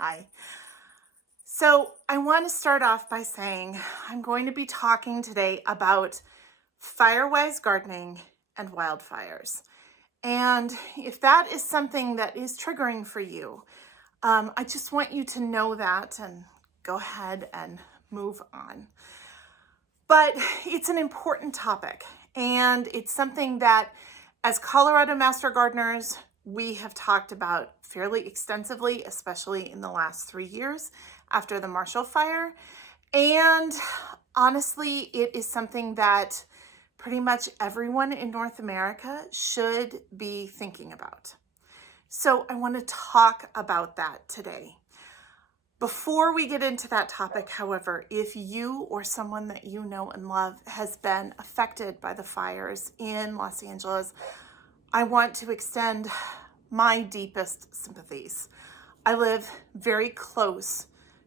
Hi. So I want to start off by saying I'm going to be talking today about firewise gardening and wildfires. And if that is something that is triggering for you, I just want you to know that and go ahead and move on. But it's an important topic, and it's something that, as Colorado Master Gardeners, we have talked about fairly extensively, especially in the last 3 years after the Marshall Fire. And honestly, it is something that pretty much everyone in North America should be thinking about. So I want to talk about that today. Before we get into that topic, however, if you or someone that you know and love has been affected by the fires in Los Angeles, I want to extend my deepest sympathies. I live very close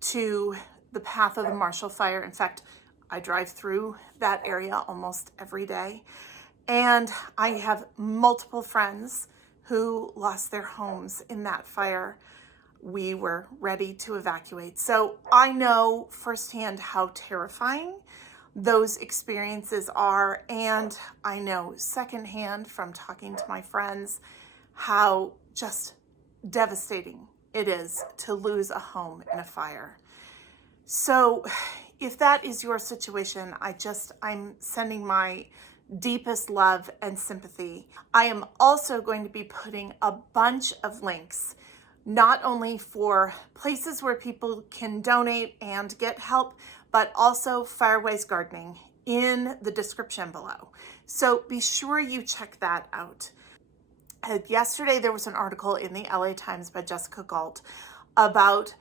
to the path of the Marshall Fire. In fact, I drive through that area almost every day. And I have multiple friends who lost their homes in that fire. We were ready to evacuate. So I know firsthand how terrifying those experiences are. And I know secondhand from talking to my friends how just devastating it is to lose a home in a fire. So if that is your situation, I'm sending my deepest love and sympathy. I am also going to be putting a bunch of links, not only for places where people can donate and get help, but also firewise gardening in the description below. So be sure you check that out. Yesterday, there was an article in the LA Times by Jessica Gelt about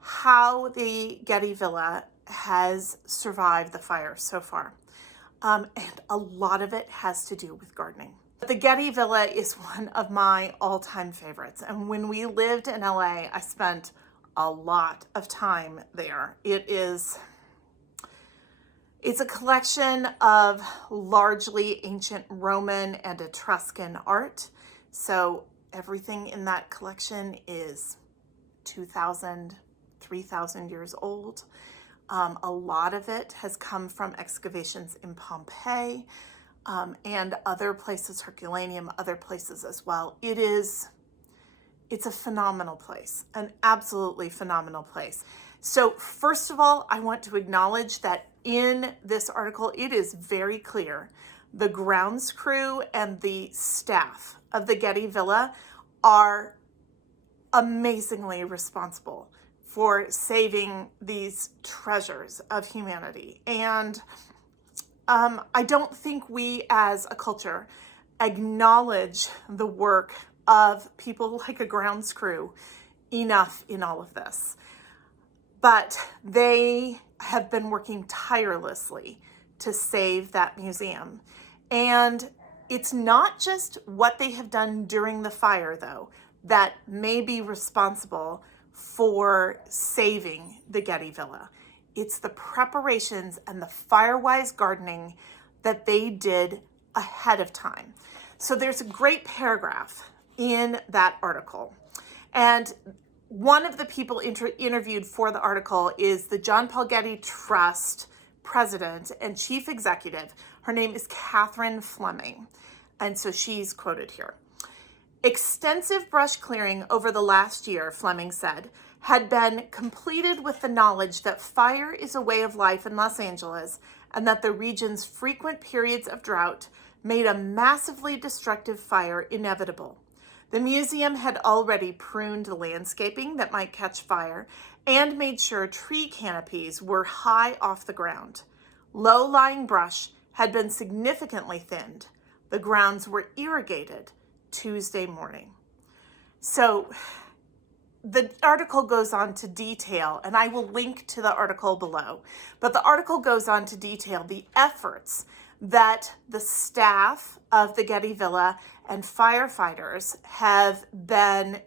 how the Getty Villa has survived the fire so far. And a lot of it has to do with gardening. The Getty Villa is one of my all-time favorites. And when we lived in LA, I spent a lot of time there. It's a collection of largely ancient Roman and Etruscan art. So everything in that collection is 2,000, 3,000 years old. A lot of it has come from excavations in Pompeii and other places, Herculaneum, other places as well. It's a phenomenal place, an absolutely phenomenal place. So first of all, I want to acknowledge that in this article, it is very clear the grounds crew and the staff of the Getty Villa are amazingly responsible for saving these treasures of humanity. And I don't think we as a culture acknowledge the work of people like a grounds crew enough in all of this. But they have been working tirelessly to save that museum. And it's not just what they have done during the fire, though, that may be responsible for saving the Getty Villa. It's the preparations and the firewise gardening that they did ahead of time. So there's a great paragraph in that article. And one of the people interviewed for the article is the John Paul Getty Trust president and chief executive. Her name is Catherine Fleming. And so she's quoted here. Extensive brush clearing over the last year, Fleming said, had been completed with the knowledge that fire is a way of life in Los Angeles and that the region's frequent periods of drought made a massively destructive fire inevitable. The museum had already pruned the landscaping that might catch fire and made sure tree canopies were high off the ground. Low-lying brush had been significantly thinned. The grounds were irrigated Tuesday morning. So the article goes on to detail, and I will link to the article below, but the article goes on to detail the efforts that the staff of the Getty Villa and firefighters have been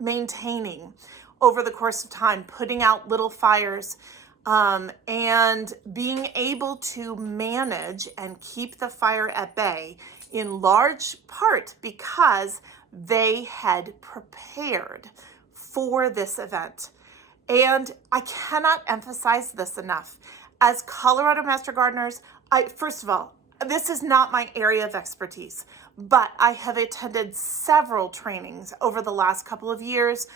maintaining over the course of time, putting out little fires and being able to manage and keep the fire at bay in large part because they had prepared for this event. And I cannot emphasize this enough. As Colorado Master Gardeners, first of all, this is not my area of expertise, but I have attended several trainings over the last couple of years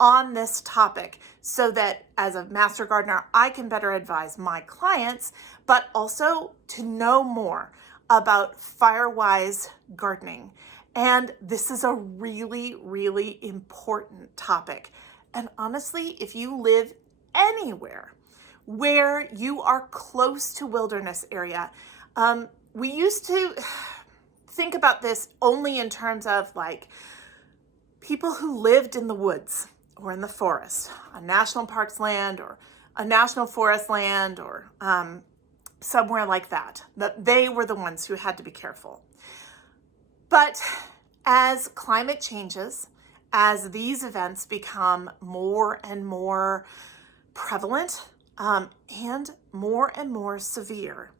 on this topic so that as a master gardener, I can better advise my clients, but also to know more about fire-wise gardening. And this is a really, really important topic. And honestly, if you live anywhere where you are close to wilderness area, we used to think about this only in terms of like people who lived in the woods or in the forest, on national parks land or a national forest land or somewhere like that, that they were the ones who had to be careful. But as climate changes, as these events become more and more prevalent and more severe,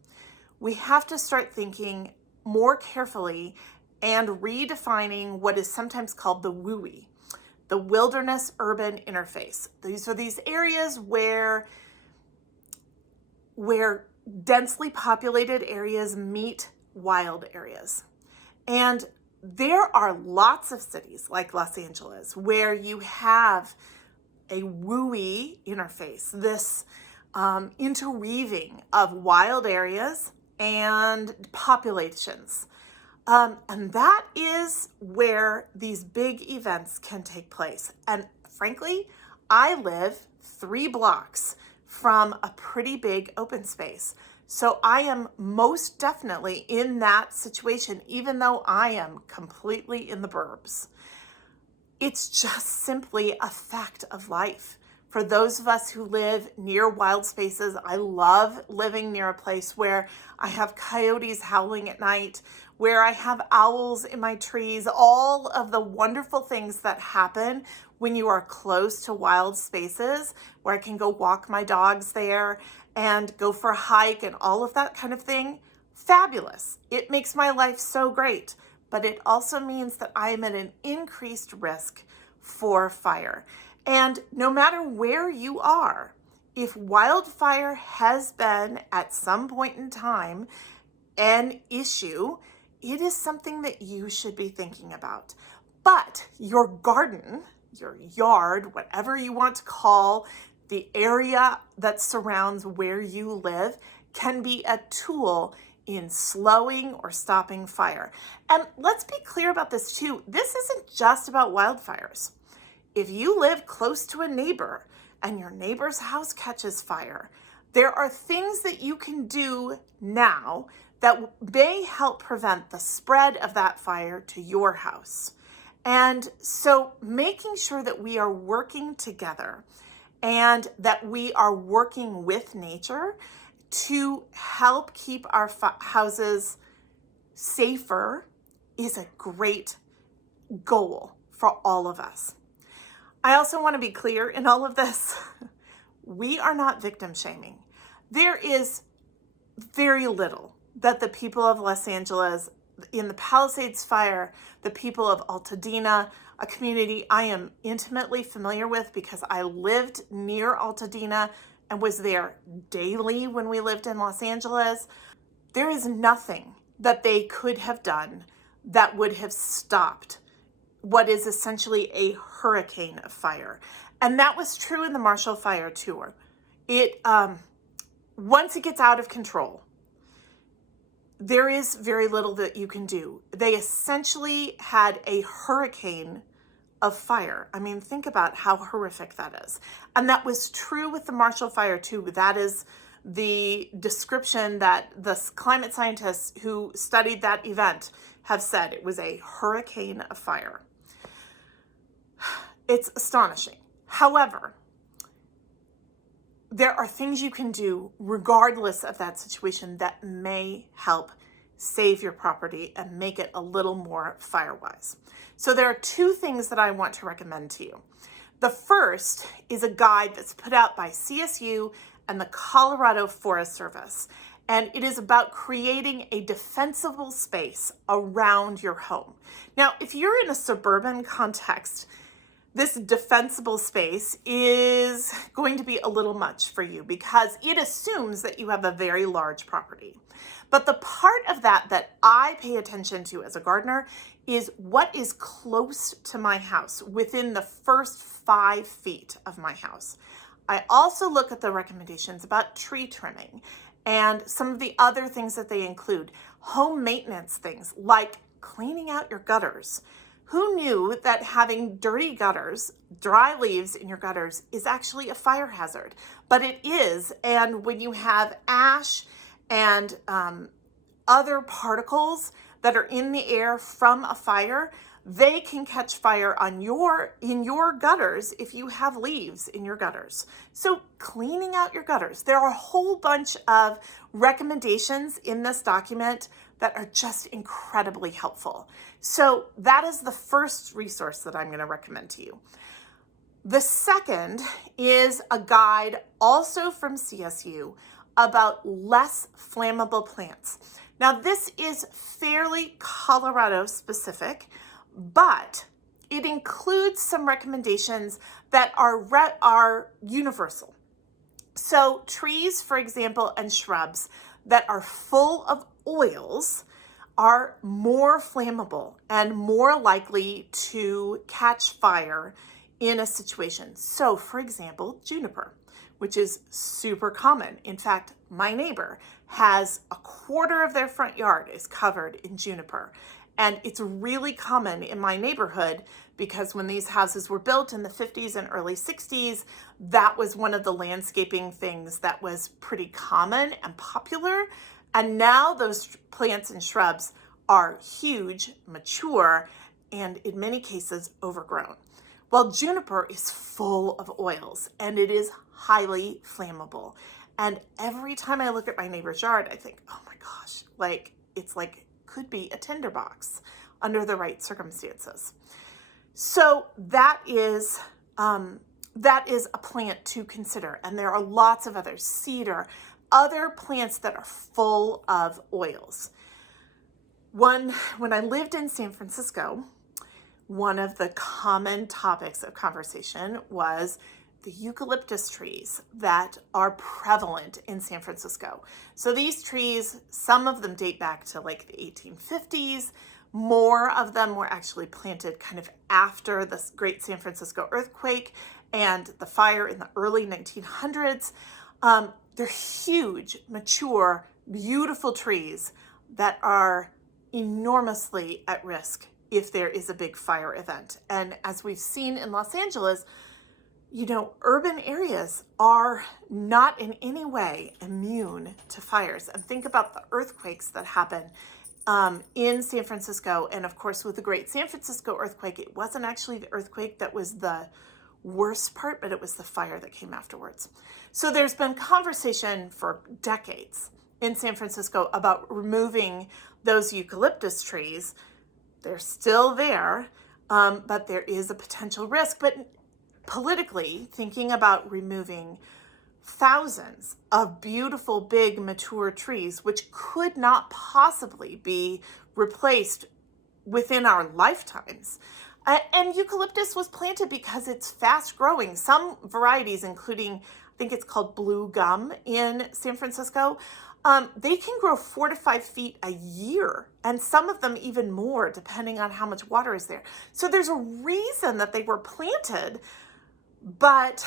we have to start thinking more carefully and redefining what is sometimes called the WUI, the wilderness urban interface. These are these areas where densely populated areas meet wild areas. And there are lots of cities like Los Angeles where you have a WUI interface, this interweaving of wild areas and populations. And that is where these big events can take place. And frankly, I live 3 blocks from a pretty big open space. So I am most definitely in that situation, even though I am completely in the burbs. It's just simply a fact of life. For those of us who live near wild spaces, I love living near a place where I have coyotes howling at night, where I have owls in my trees, all of the wonderful things that happen when you are close to wild spaces, where I can go walk my dogs there and go for a hike and all of that kind of thing. Fabulous. It makes my life so great, but it also means that I am at an increased risk for fire. And no matter where you are, if wildfire has been at some point in time an issue, it is something that you should be thinking about. But your garden, your yard, whatever you want to call the area that surrounds where you live, can be a tool in slowing or stopping fire. And let's be clear about this too. This isn't just about wildfires. If you live close to a neighbor and your neighbor's house catches fire, there are things that you can do now that may help prevent the spread of that fire to your house. And so making sure that we are working together and that we are working with nature to help keep our houses safer is a great goal for all of us. I also want to be clear in all of this. We are not victim shaming. There is very little that the people of Los Angeles, in the Palisades fire, the people of Altadena, a community I am intimately familiar with because I lived near Altadena and was there daily when we lived in Los Angeles. There is nothing that they could have done that would have stopped what is essentially a hurricane of fire. And that was true in the Marshall Fire too. Once it gets out of control, there is very little that you can do. They essentially had a hurricane of fire. I mean, think about how horrific that is. And that was true with the Marshall Fire too. That is the description that the climate scientists who studied that event have said. It was a hurricane of fire. It's astonishing. However, there are things you can do regardless of that situation that may help save your property and make it a little more fire-wise. So there are 2 things that I want to recommend to you. The first is a guide that's put out by CSU and the Colorado Forest Service. And it is about creating a defensible space around your home. Now, if you're in a suburban context, this defensible space is going to be a little much for you because it assumes that you have a very large property. But the part of that that I pay attention to as a gardener is what is close to my house within the first 5 feet of my house. I also look at the recommendations about tree trimming and some of the other things that they include. Home maintenance things like cleaning out your gutters. Who knew that having dirty gutters, dry leaves in your gutters is actually a fire hazard? But it is, and when you have ash and other particles that are in the air from a fire, they can catch fire in your gutters if you have leaves in your gutters. So cleaning out your gutters. There are a whole bunch of recommendations in this document that are just incredibly helpful. So that is the first resource that I'm going to recommend to you. The second is a guide also from CSU about less flammable plants. Now this is fairly Colorado specific, but it includes some recommendations that are universal. So trees, for example, and shrubs that are full of oils are more flammable and more likely to catch fire in a situation. So for example, juniper, which is super common. In fact, my neighbor has a quarter of their front yard is covered in juniper. And it's really common in my neighborhood because when these houses were built in the 50s and early 60s, that was one of the landscaping things that was pretty common and popular. And now those plants and shrubs are huge, mature, and in many cases overgrown. Well, juniper is full of oils and it is highly flammable. And every time I look at my neighbor's yard, I think, oh my gosh, it's could be a tinderbox under the right circumstances. So that is a plant to consider. And there are lots of others, cedar, other plants that are full of oils. When I lived in San Francisco, one of the common topics of conversation was the eucalyptus trees that are prevalent in San Francisco. So these trees, some of them date back to like the 1850s. More of them were actually planted kind of after the Great San Francisco earthquake and the fire in the early 1900s. They're huge, mature, beautiful trees that are enormously at risk if there is a big fire event. And as we've seen in Los Angeles, urban areas are not in any way immune to fires. And think about the earthquakes that happen in San Francisco. And of course, with the Great San Francisco earthquake, it wasn't actually the earthquake that was the worst part, but it was the fire that came afterwards. So there's been conversation for decades in San Francisco about removing those eucalyptus trees. They're still there, but there is a potential risk. But politically, thinking about removing thousands of beautiful, big, mature trees, which could not possibly be replaced within our lifetimes. And eucalyptus was planted because it's fast growing. Some varieties, including, I think it's called blue gum in San Francisco, they can grow 4 to 5 feet a year, and some of them even more, depending on how much water is there. So there's a reason that they were planted, but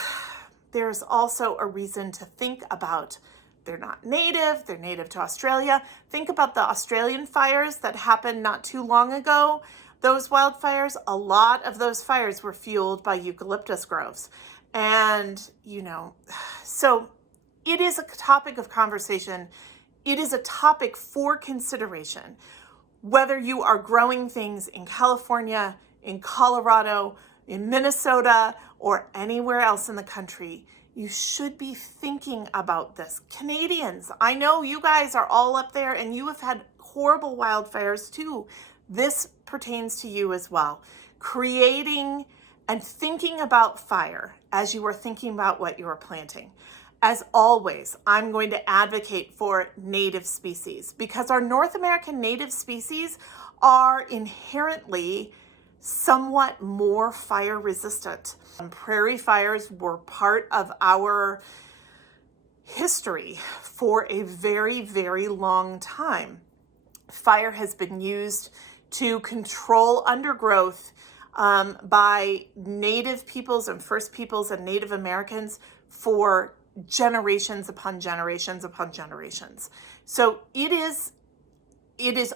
there's also a reason to think about they're not native, they're native to Australia. Think about the Australian fires that happened not too long ago. Those wildfires, a lot of those fires were fueled by eucalyptus groves. And, so it is a topic of conversation. It is a topic for consideration. Whether you are growing things in California, in Colorado, in Minnesota, or anywhere else in the country, you should be thinking about this. Canadians, I know you guys are all up there and you have had horrible wildfires too. This pertains to you as well. Creating and thinking about fire as you are thinking about what you are planting. As always, I'm going to advocate for native species because our North American native species are inherently somewhat more fire resistant. Prairie fires were part of our history for a very, very long time. Fire has been used to control undergrowth by Native peoples and First Peoples and Native Americans for generations upon generations upon generations. So it is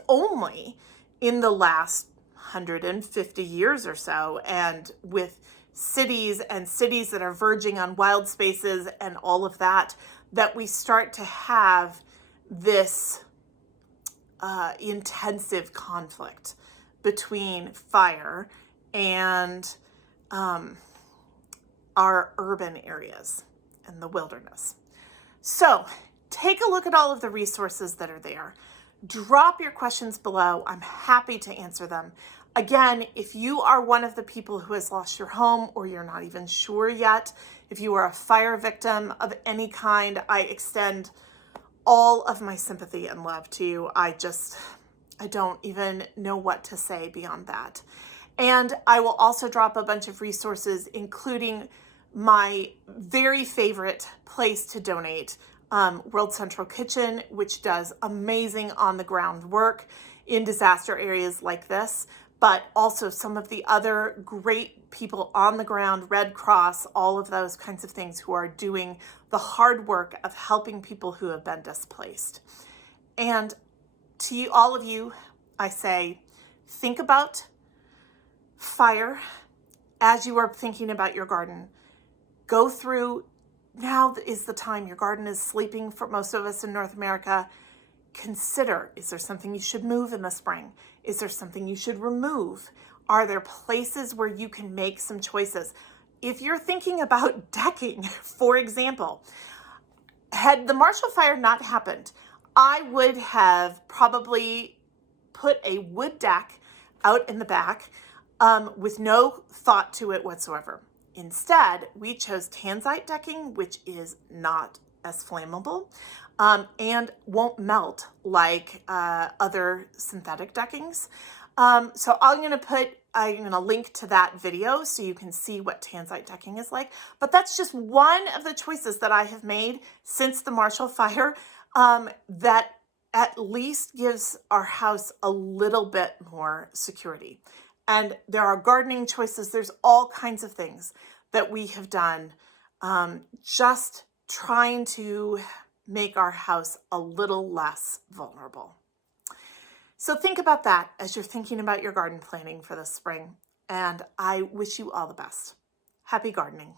only in the last 150 years or so, and with cities that are verging on wild spaces and all of that, that we start to have this intensive conflict between fire and our urban areas and the wilderness. So take a look at all of the resources that are there. Drop your questions below. I'm happy to answer them. Again, if you are one of the people who has lost your home, or you're not even sure yet, if you are a fire victim of any kind, I extend all of my sympathy and love to you. I don't even know what to say beyond that. And I will also drop a bunch of resources, including my very favorite place to donate, World Central Kitchen, which does amazing on-the-ground work in disaster areas like this, but also some of the other great people on the ground, Red Cross, all of those kinds of things, who are doing the hard work of helping people who have been displaced. And to you, all of you, I say, think about fire as you are thinking about your garden. Go through, now is the time. Your garden is sleeping for most of us in North America. Consider, is there something you should move in the spring? Is there something you should remove? Are there places where you can make some choices? If you're thinking about decking, for example, had the Marshall Fire not happened, I would have probably put a wood deck out in the back with no thought to it whatsoever. Instead, we chose tanzite decking, which is not as flammable and won't melt like other synthetic deckings. So I'm gonna link to that video so you can see what tanzite decking is like. But that's just one of the choices that I have made since the Marshall Fire that at least gives our house a little bit more security. And there are gardening choices. There's all kinds of things that we have done just trying to make our house a little less vulnerable. So think about that as you're thinking about your garden planning for the spring. And I wish you all the best. Happy gardening.